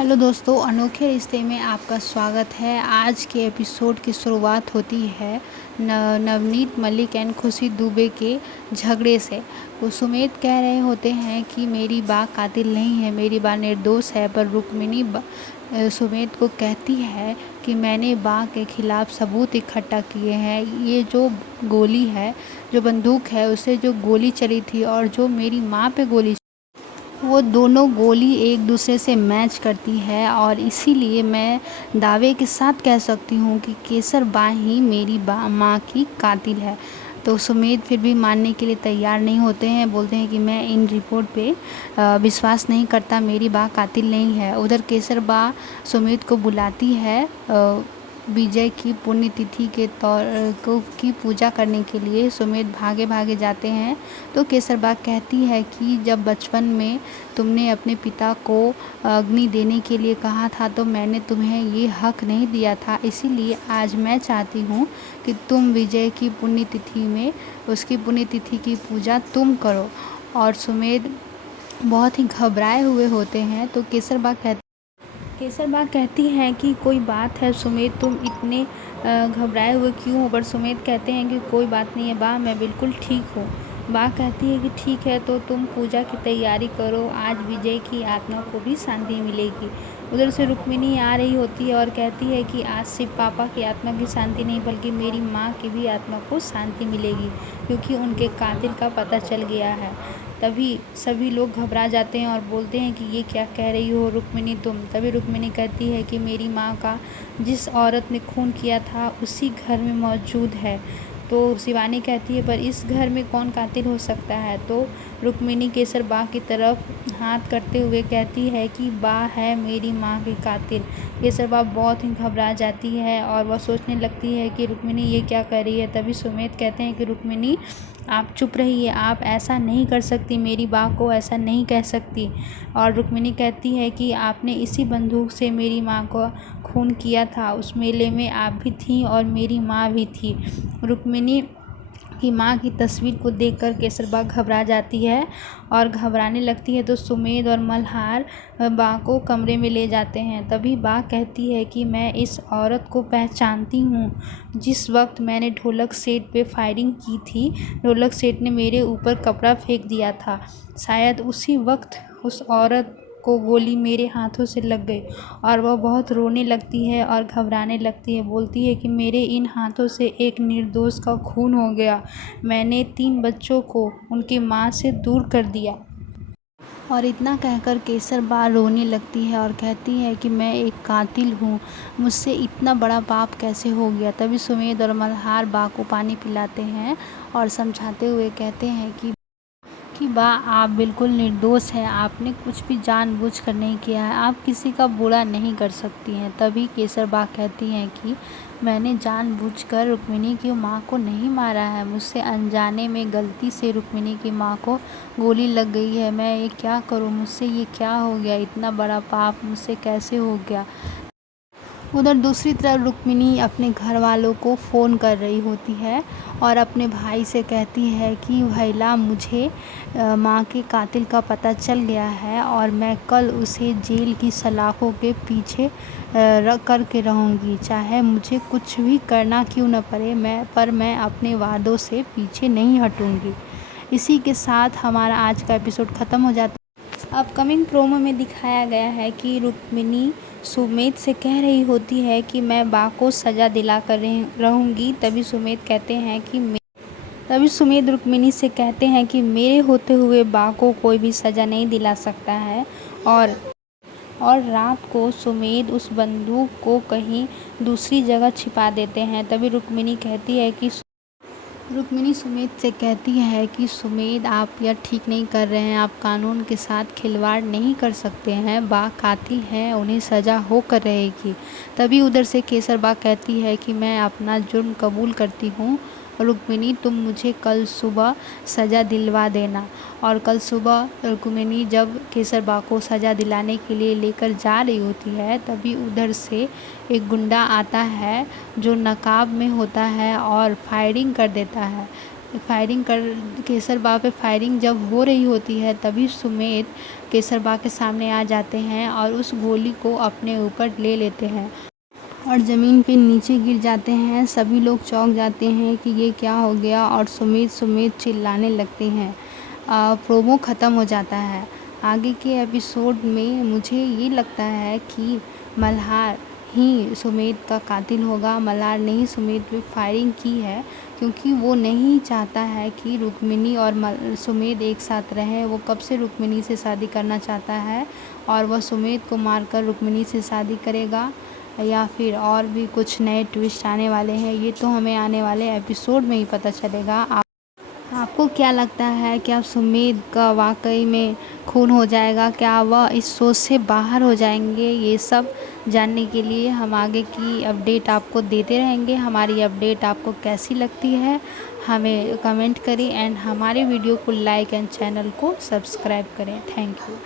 Hello दोस्तों, अनोखे रिश्ते में आपका स्वागत है। आज के एपिसोड की शुरुआत होती है नवनीत मलिक एंड खुशी दुबे के झगड़े से। वो सुमेध कह रहे होते हैं कि मेरी बा कातिल नहीं है, मेरी बा निर्दोष है, पर रुक्मिणी सुमेध को कहती है कि मैंने बा के खिलाफ़ सबूत इकट्ठा किए हैं। ये जो गोली है, जो बंदूक है, उससे जो गोली चली थी और जो मेरी माँ पे गोली, वो दोनों गोली एक दूसरे से मैच करती है और इसीलिए मैं दावे के साथ कह सकती हूँ कि केसर बा ही मेरी माँ की कातिल है। तो सुमेध फिर भी मानने के लिए तैयार नहीं होते हैं, बोलते हैं कि मैं इन रिपोर्ट पे विश्वास नहीं करता, मेरी बा कातिल नहीं है। उधर केसर बा सुमेध को बुलाती है विजय की पुण्यतिथि के की पूजा करने के लिए। सुमेध भागे भागे जाते हैं तो केसरबा कहती है कि जब बचपन में तुमने अपने पिता को अग्नि देने के लिए कहा था तो मैंने तुम्हें ये हक नहीं दिया था, इसीलिए आज मैं चाहती हूँ कि तुम विजय की पुण्यतिथि में उसकी पुण्यतिथि की पूजा तुम करो। और सुमेध बहुत ही घबराए हुए होते हैं तो केसरबा कहती हैं कि कोई बात है सुमेध, तुम इतने घबराए हुए क्यों हो? पर सुमेध कहते हैं कि कोई बात नहीं है बा, मैं बिल्कुल ठीक हूँ। बा कहती है कि ठीक है, तो तुम पूजा की तैयारी करो, आज विजय की आत्मा को भी शांति मिलेगी। उधर से रुक्मिणी आ रही होती है और कहती है कि आज सिर्फ पापा की आत्मा की शांति नहीं बल्कि मेरी माँ की भी आत्मा को शांति मिलेगी, क्योंकि उनके कातिल का पता चल गया है। तभी सभी लोग घबरा जाते हैं और बोलते हैं कि ये क्या कह रही हो रुक्मिणी तुम? तभी रुक्मिणी कहती है कि मेरी माँ का जिस औरत ने खून किया था उसी घर में मौजूद है। तो शिवानी कहती है पर इस घर में कौन कातिल हो सकता है? तो रुक्मिणी केसर बा की तरफ हाथ करते हुए कहती है कि बा है मेरी माँ की कातिल। केसर बा बहुत ही घबरा जाती है और वह सोचने लगती है कि रुक्मिणी ये क्या कर रही है। तभी सुमेध कहते हैं कि रुक्मिणी आप चुप रहिए, आप ऐसा नहीं कर सकती, मेरी बा को ऐसा नहीं कह सकती। और रुक्मिणी कहती है कि आपने इसी बंदूक से मेरी माँ को खून किया था, उस मेले में आप भी थी और मेरी माँ भी थी। रुक्मिणी की माँ की तस्वीर को देखकर केसरबा घबरा जाती है और घबराने लगती है तो सुमेध और मल्हार बा को कमरे में ले जाते हैं। तभी बा कहती है कि मैं इस औरत को पहचानती हूँ। जिस वक्त मैंने ढोलक सेठ पे फायरिंग की थी, ढोलक सेठ ने मेरे ऊपर कपड़ा फेंक दिया था, शायद उसी वक्त उस औरत को गोली मेरे हाथों से लग गई। और वह बहुत रोने लगती है और घबराने लगती है, बोलती है कि मेरे इन हाथों से एक निर्दोष का खून हो गया, मैंने 3 बच्चों को उनकी माँ से दूर कर दिया। और इतना कहकर केसर बा रोने लगती है और कहती है कि मैं एक कातिल हूँ, मुझसे इतना बड़ा पाप कैसे हो गया। तभी सुमेध और मल्हार बा को पानी पिलाते हैं और समझाते हुए कहते हैं कि बा आप बिल्कुल निर्दोष हैं, आपने कुछ भी जानबूझकर नहीं किया है, आप किसी का बुरा नहीं कर सकती हैं। तभी केसर बा कहती हैं कि मैंने जानबूझकर रुक्मिणी की माँ को नहीं मारा है, मुझसे अनजाने में गलती से रुक्मिणी की माँ को गोली लग गई है, मैं ये क्या करूँ, मुझसे ये क्या हो गया, इतना बड़ा पाप मुझसे कैसे हो गया। उधर दूसरी तरफ रुक्मिणी अपने घर वालों को फ़ोन कर रही होती है और अपने भाई से कहती है कि भैला मुझे माँ के कातिल का पता चल गया है और मैं कल उसे जेल की सलाखों के पीछे रख कर के रहूँगी, चाहे मुझे कुछ भी करना क्यों न पड़े, मैं अपने वादों से पीछे नहीं हटूँगी। इसी के साथ हमारा आज का एपिसोड ख़त्म हो जाता है। अपकमिंग प्रोमो में दिखाया गया है कि रुक्मिणी सुमेध से कह रही होती है कि मैं बा को सज़ा दिला कर रहूँगी। तभी सुमेध रुक्मिणी से कहते हैं कि मेरे होते हुए बा को कोई भी सज़ा नहीं दिला सकता है। और रात को सुमेध उस बंदूक को कहीं दूसरी जगह छिपा देते हैं। तभी रुक्मिणी सुमेध से कहती है कि सुमेध आप यह ठीक नहीं कर रहे हैं, आप कानून के साथ खिलवाड़ नहीं कर सकते हैं, बा कातिल हैं, उन्हें सज़ा होकर रहेगी। तभी उधर से केसर बा कहती है कि मैं अपना जुर्म कबूल करती हूँ रुक्मिणी, तुम मुझे कल सुबह सज़ा दिलवा देना। और कल सुबह रुक्मिणी जब केसर बा को सज़ा दिलाने के लिए लेकर जा रही होती है तभी उधर से एक गुंडा आता है जो नकाब में होता है और फायरिंग कर देता है। केसर बा पे फायरिंग जब हो रही होती है तभी सुमेध केसर बा के सामने आ जाते हैं और उस गोली को अपने ऊपर ले लेते हैं और ज़मीन पे नीचे गिर जाते हैं। सभी लोग चौंक जाते हैं कि ये क्या हो गया और सुमेध चिल्लाने लगते हैं। प्रोमो ख़त्म हो जाता है। आगे के एपिसोड में मुझे ये लगता है कि मल्हार ही सुमेध का कातिल होगा। मल्हार ने ही सुमेध पे फायरिंग की है क्योंकि वो नहीं चाहता है कि रुक्मिणी और सुमेध एक साथ रहें। वो कब से रुक्मिणी से शादी करना चाहता है और वह सुमेध को मारकर रुक्मिणी से शादी करेगा या फिर और भी कुछ नए ट्विस्ट आने वाले हैं, ये तो हमें आने वाले एपिसोड में ही पता चलेगा। आपको क्या लगता है, क्या सुमेध का वाकई में खून हो जाएगा? क्या वह इस सोच से बाहर हो जाएंगे? ये सब जानने के लिए हम आगे की अपडेट आपको देते रहेंगे। हमारी अपडेट आपको कैसी लगती है हमें कमेंट करें एंड हमारे वीडियो को लाइक एंड चैनल को सब्सक्राइब करें। Thank you.